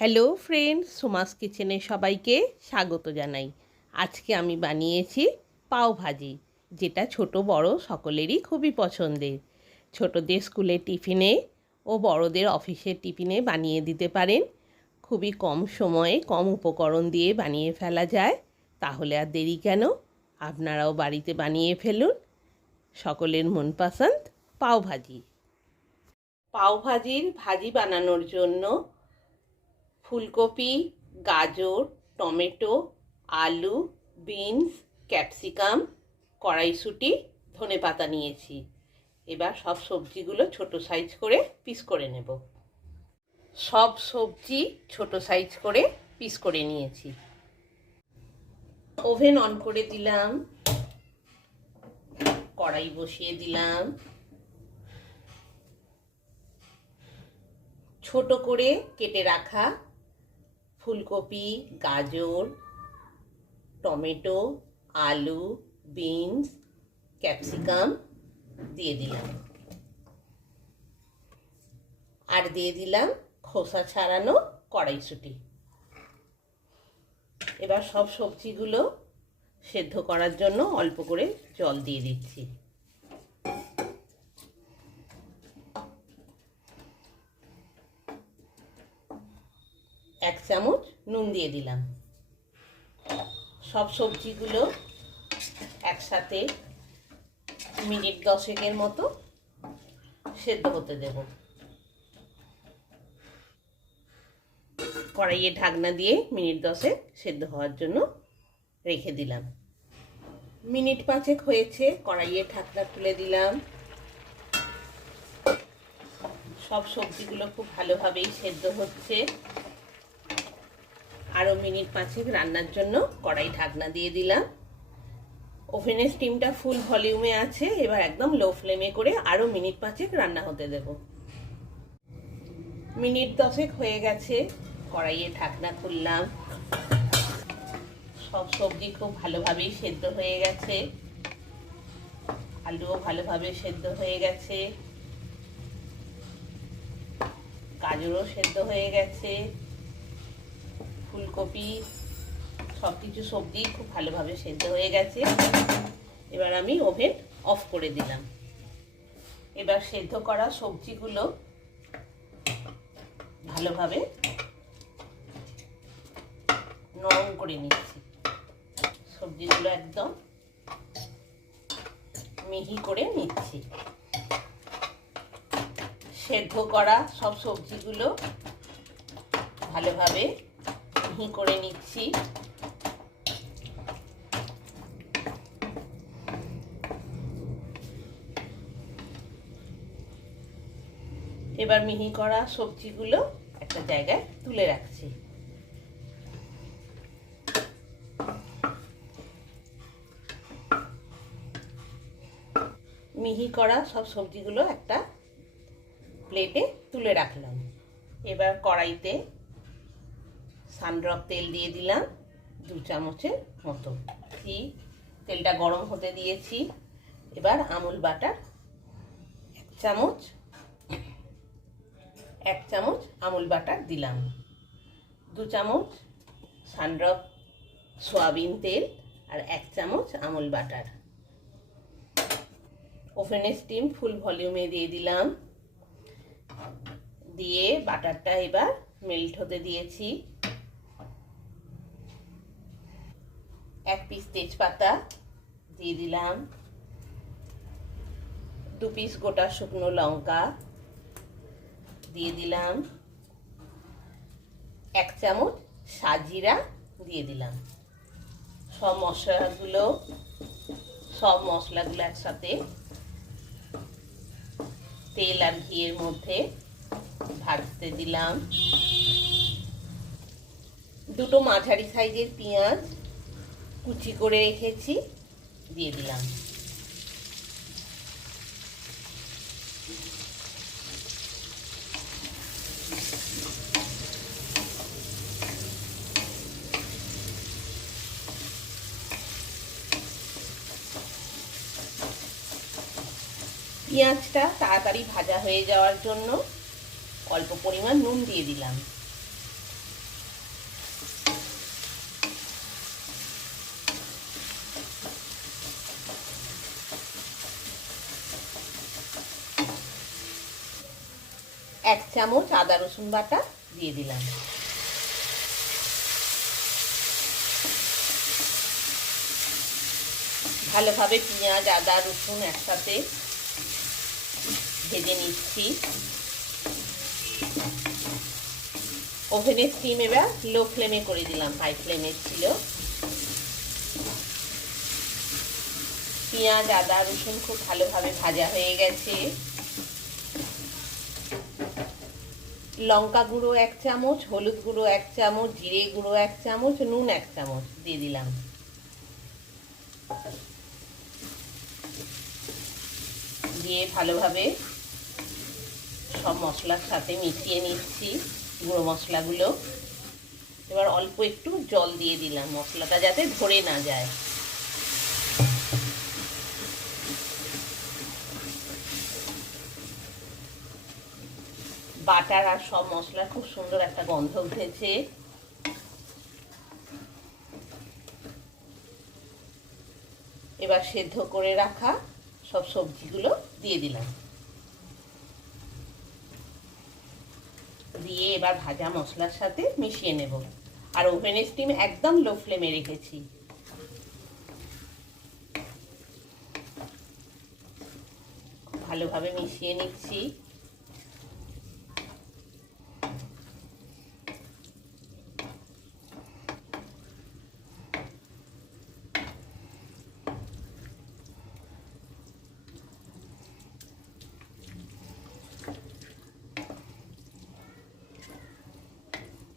Hello friends, Suma's কিচেনে সবাইকে স্বাগত জানাই। আজকে আমি বানিয়েছি পাও ভাজি, যেটা ছোট বড় সকলেরই খুবই পছন্দের। ছোটদের স্কুলের টিফিনে ও বড়দের অফিসের টিফিনে বানিয়ে দিতে পারেন। খুবই কম সময়ে কম উপকরণ দিয়ে বানিয়ে ফেলা যায়। তাহলে আর দেরি কেন, আপনারাও বাড়িতে বানিয়ে ফেলুন সকলের মনপসন্দ পাও ভাজি। পাও ভাজির ভাজি বানানোর জন্য ফুলকপি, গাজর, টমেটো, আলু, বিনস, ক্যাপসিকাম, কড়াইশুঁটি, ধনেপাতা নিয়েছি। এবার সব সবজিগুলো ছোট সাইজ করে পিস করে নেব। সব সবজি ছোট সাইজ করে পিস করে নিয়েছি। ওভেন অন করে দিলাম, কড়াই বসিয়ে দিলাম। ছোট করে কেটে রাখা ফুলকপি, গাজর, টমেটো, আলু, বিনস, ক্যাপসিকাম দিয়ে দিলাম। আর দিয়ে দিলাম খোসা ছাড়ানো কড়াইশুঁটি। এবার সব সবজিগুলো সেদ্ধ করার জন্য অল্প করে জল দিয়ে দিচ্ছি। এক চামচ নুন দিয়ে দিলাম। সব সবজিগুলো একসাথে মিনিট 10 মতো সেদ্ধ হতে দেব। কড়াইয়ে ঢাকনা দিয়ে মিনিট 10 সেদ্ধ হওয়ার জন্য রেখে দিলাম। মিনিট 5 হয়েছে, কড়াইয়ে ঢাকনা তুলে দিলাম। সব সবজিগুলো খুব ভালোভাবেই সেদ্ধ হচ্ছে। আরও মিনিট 5 রান্নার জন্য কড়াই ঢাকনা দিয়ে দিলাম। ওভেনের স্টিমটা ফুল ভলিউমে আছে। এবার একদম লো ফ্লেমে করে আরও মিনিট 5 রান্না হতে দেব। মিনিট 10 হয়ে গেছে, কড়াইয়ে ঢাকনা খুললাম। সব সবজি খুব ভালোভাবেই সেদ্ধ হয়ে গেছে। আলুও ভালোভাবে সেদ্ধ হয়ে গেছে, গাজরও সেদ্ধ হয়ে গেছে, ফুলকপি, সব কিছু সবজি খুব ভালোভাবে সেদ্ধ হয়ে গেছে। এবার আমি ওভেন অফ করে দিলাম। এবার সেদ্ধ করা সবজিগুলো ভালোভাবে নরম করে নিচ্ছি। সবজিগুলো একদম মিহি করে নিচ্ছি। সেদ্ধ করা সব সবজিগুলো ভালোভাবে মিহি করে নিচ্ছি। এবার মিহি করা সবজিগুলো একটা জায়গায় তুলে রাখছি। মিহি করা সব সবজিগুলো একটা প্লেটে তুলে রাখলাম। এবার কড়াইতে সানড্রপ তেল দিয়ে দিলাম 2 চামচের মতো। তেলটা গরম হতে দিয়েছি। এবার আমুল বাটার 1 চামচ আমুল বাটার দিলাম। 2 চামচ সানড্রপ সয়াবিন তেল আর 1 চামচ আমুল বাটার। ওভেনের স্টিম ফুল ভলিউমে দিয়ে দিলাম। দিয়ে বাটারটা এবার মেল্ট হতে দিয়েছি। 1 পিস তেজপাতা দিয়ে দিলাম। 2 পিস গোটা শুকনো লঙ্কা দিয়ে দিলাম। 1 চামচ সাজিরা দিয়ে দিলাম। সব মশলাগুলো একসাথে তেল আর ঘিয়ের মধ্যে ভাজতে দিলাম। 2টো মাঝারি সাইজের পেঁয়াজ কুচি করে রেখেছি, দিয়ে দিলাম। পেঁয়াজটা তাড়াতাড়ি ভাজা হয়ে যাওয়ার জন্য অল্প পরিমাণ নুন দিয়ে দিলাম। 1 চামচ আদা রসুন বাটা দিয়ে দিলাম। ভালোভাবে পেঁয়াজ আদা রসুন একসাথে ভেজে নিচ্ছি। ওভেনের স্টিম এবার লো ফ্লেমে করে দিলাম, হাই ফ্লেমে ছিল। পেঁয়াজ আদা রসুন খুব ভালোভাবে ভাজা হয়ে গেছে। লঙ্কা গুঁড়ো 1 চামচ, হলুদ গুঁড়ো 1 চামচ, জিরে গুঁড়ো 1 চামচ, নুন 1 চামচ দিয়ে দিলাম। দিয়ে ভালোভাবে সব মশলার সাথে মিশিয়ে নিচ্ছি গুঁড়ো মশলাগুলো। এবার অল্প একটু জল দিয়ে দিলাম, মশলাটা যাতে ধরে না যায়। বাটার আর সব মশলার খুব সুন্দর একটা গন্ধ উঠেছে। এবার সেদ্ধ করে রাখা সব সবজিগুলো দিয়ে দিলাম। দিয়ে এবার ভাজা মশলার সাথে মিশিয়ে নেব। আর ওভেনের স্টিম একদম লো ফ্লেমে রেখেছি। ভালোভাবে মিশিয়ে নিচ্ছি।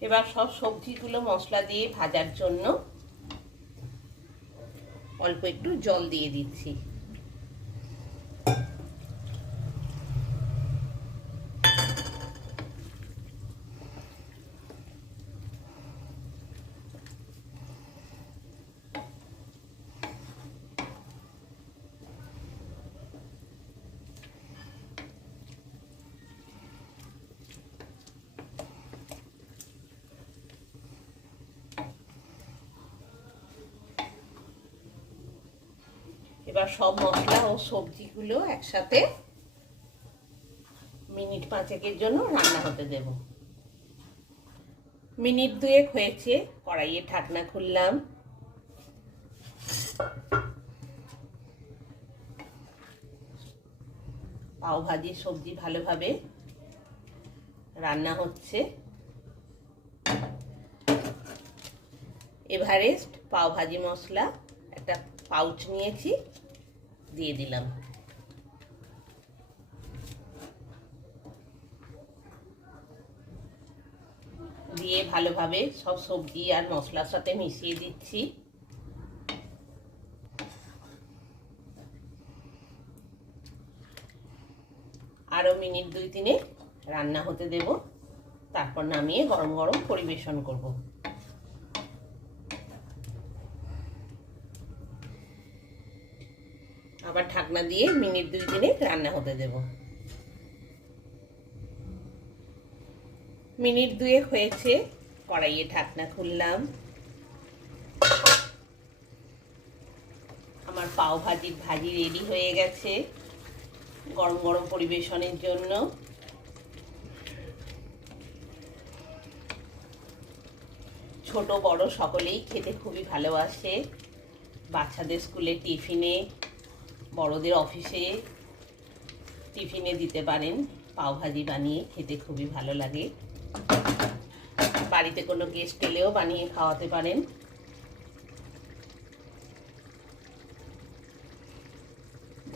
এবার সব সবজিগুলো মশলা দিয়ে ভাজার জন্য অল্প একটু জল দিয়ে দিচ্ছি। এবার সব মশলা ও সবজিগুলো একসাথে মিনিট 5 জন্য রান্না হতে দেব। মিনিট 2 হয়েছে, কড়াইয়ে ঢাকনা খুললাম। পাও ভাজি সবজি ভালোভাবে রান্না হচ্ছে। এভারেস্ট পাও ভাজি মশলা একটা পাউচ নিয়েছি, দিয়ে দিলাম। দিয়ে ভালোভাবে সব সবজি আর মশলার সাথে মিশিয়ে দিচ্ছি। আরো মিনিট 2-3 রান্না হতে দেব, তারপর নামিয়ে গরম গরম পরিবেশন করব। আবার ঢাকনা দিয়ে মিনিট 2-3 রান্না হতে দেব। মিনিট 2 হয়েছে, কড়াইয়ে ঢাকনা খুললাম। আমার পাও ভাজির ভাজি রেডি হয়ে গেছে গরম গরম পরিবেশনের জন্য। ছোট বড় সকলেই খেতে খুবই ভালোবাসে। বাচ্চাদের স্কুলে টিফিনে, বড়দের অফিসে টিফিনে দিতে পারেন। পাও ভাজি বানিয়ে খেতে খুবই ভালো লাগে। বাড়িতে কোনো গেস্ট এলেও বানিয়ে খাওয়াতে পারেন।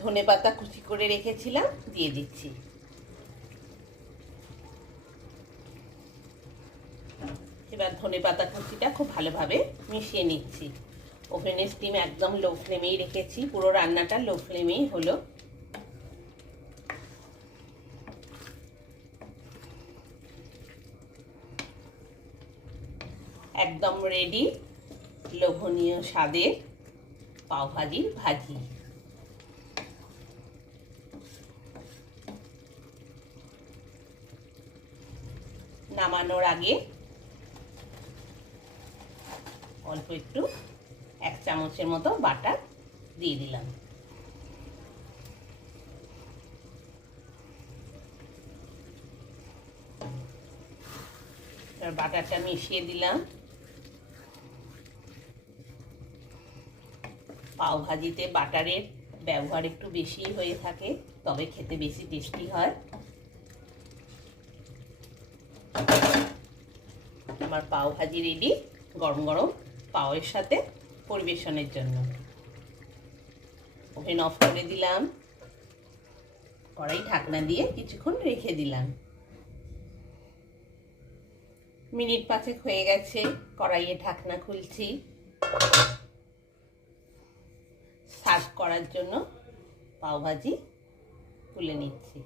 ধনেপাতা কুচি করে রেখেছিলাম, দিয়ে দিচ্ছি। এবার ধনেপাতা কুচিটা খুব ভালোভাবে মিশিয়ে নিচ্ছি। ওভেনের স্টিম একদম লো ফ্লেমেই রেখেছি, পুরো রান্নাটা লো ফ্লেমেই হলো। একদম রেডি লোভনীয় স্বাদের পাও ভাজির ভাজি। নামানোর আগে অল্প একটু 1 চামচের মতো বাটার দিয়ে দিলাম। এবার বাটারটা মিশিয়ে দিলাম। পাও ভাজিতে বাটারের ব্যবহার একটু বেশি হয়ে থাকে, তবে খেতে বেশি টেস্টি হয়। আমার পাও ভাজি রেডি, গরম গরম পাওয়ের সাথে পরিবেশনের জন্য। ওভেন অফ করে দিলাম, কড়াই ঢাকনা দিয়ে কিছুক্ষণ রেখে দিলাম। মিনিট 5 হয়ে গেছে, কড়াইয়ে ঢাকনা খুলছি। সার্ভ করার জন্য পাও ভাজি তুলে নিচ্ছি।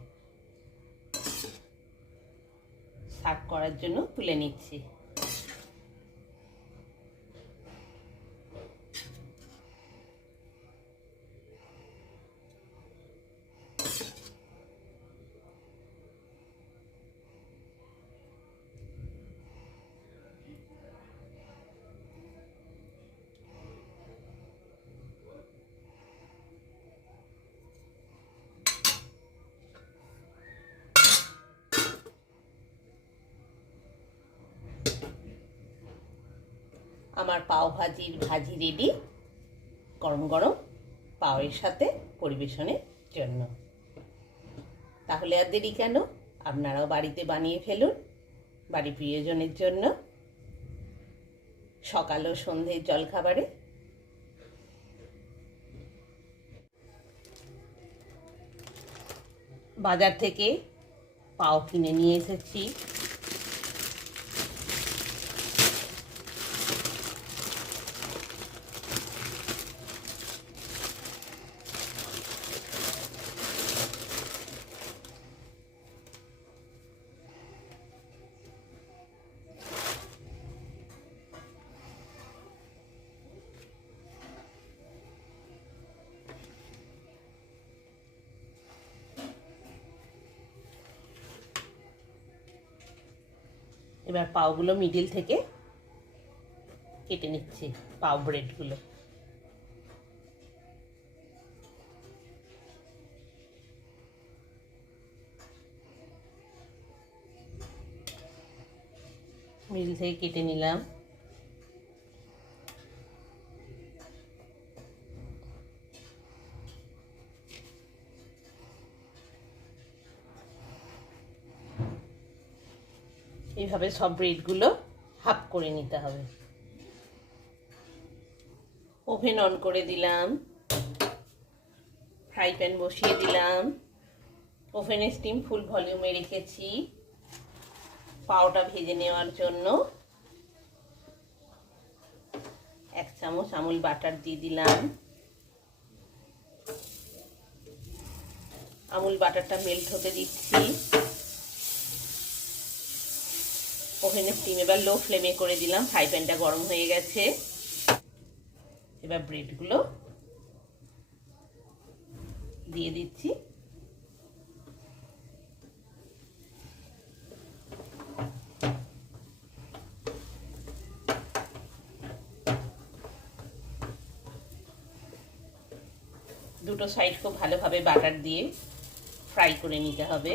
সার্ভ করার জন্য তুলে নিচ্ছি। আমার পাও ভাজির ভাজি রেডি, গরম গরম পাওয়ের সাথে পরিবেশনের জন্য। তাহলে আর দেরি কেন, আপনারাও বাড়িতে বানিয়ে ফেলুন বাড়ির প্রিয়জনের জন্য, সকাল ও সন্ধ্যের জলখাবারে। বাজার থেকে পাও কিনে নিয়ে এসেছি। এবার পাওগুলো মিডিল থেকে কেটে নিচ্ছি, পাও ব্রেডগুলো। মিডিল থেকে কেটে নিলাম। এইভাবে সব ব্রেডগুলো হাফ করে নিতে হবে। ওভেন অন করে দিলাম, ফ্রাই প্যান বসিয়ে দিলাম। ওভেনে স্টিম ফুল ভলিউমে রেখেছি। পাওটা ভেজে নেওয়ার জন্য 1 চামচ আমুল বাটার দিয়ে দিলাম। আমুল বাটারটা মেল্ট হতে দিচ্ছি। ওভেনের স্টিম এবার লো ফ্লেমে করে দিলাম, ফ্রাই প্যানটা গরম হয়ে গেছে। এবার ব্রেডগুলো দিয়ে দিচ্ছি। দুটো সাইড খুব ভালোভাবে বাটার দিয়ে ফ্রাই করে নিতে হবে।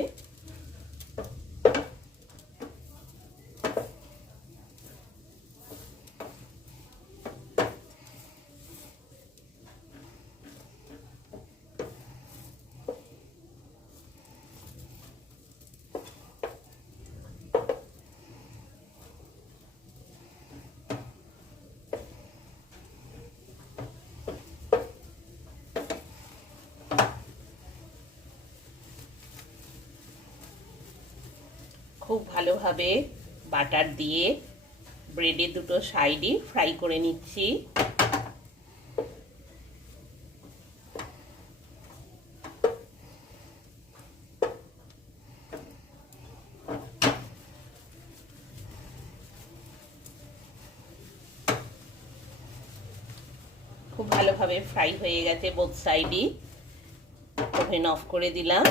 খুব ভালোভাবে বাটার দিয়ে ব্রেডের দুটো সাইডই ফ্রাই করে নিচ্ছি। খুব ভালোভাবে ফ্রাই হয়ে গেছে বোথ সাইডই। ওভেন অফ করে দিলাম,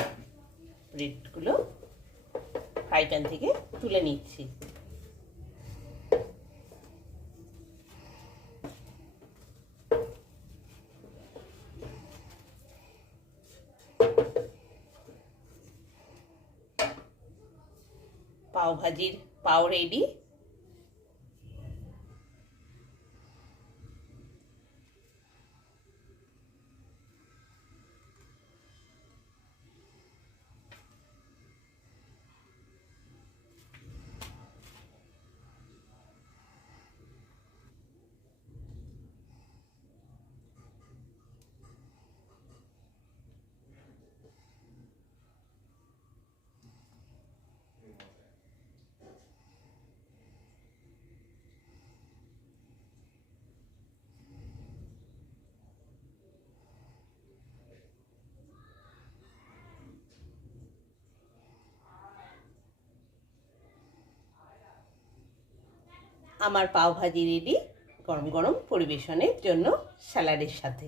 ব্রেডগুলো ফ্রাই প্যান থেকে তুলে নিচ্ছি। পাও ভাজির পাও রেডি, আমার পাও ভাজি রেডি গরম গরম পরিবেশনের জন্য স্যালাডের সাথে।